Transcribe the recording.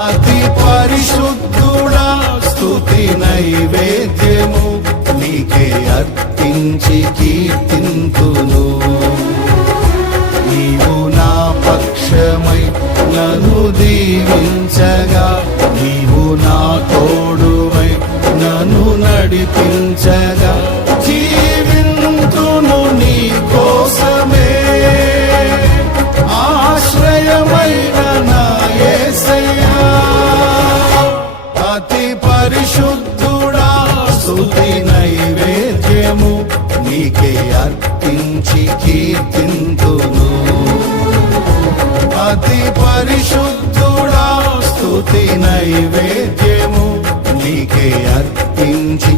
అతి పరిశుద్ధుడా స్తుతి నైవేద్యము నీకే అర్పించి కీర్తింతును. నీవు నా పక్షమై నన్ను దీవించగా, నీవు నా తోడువై నన్ను నడిపించగా, జీవింతును నీ కోసమే ఆశ్రయమైన నా యేసయ్యా. అతి పరిశుద్ధుడా స్తుతి నైవేద్యము నీకే అర్పించి కీర్తింతును. అతి పరిశుద్ధుడా స్తుతి నైవేద్యము నీకే అర్పించి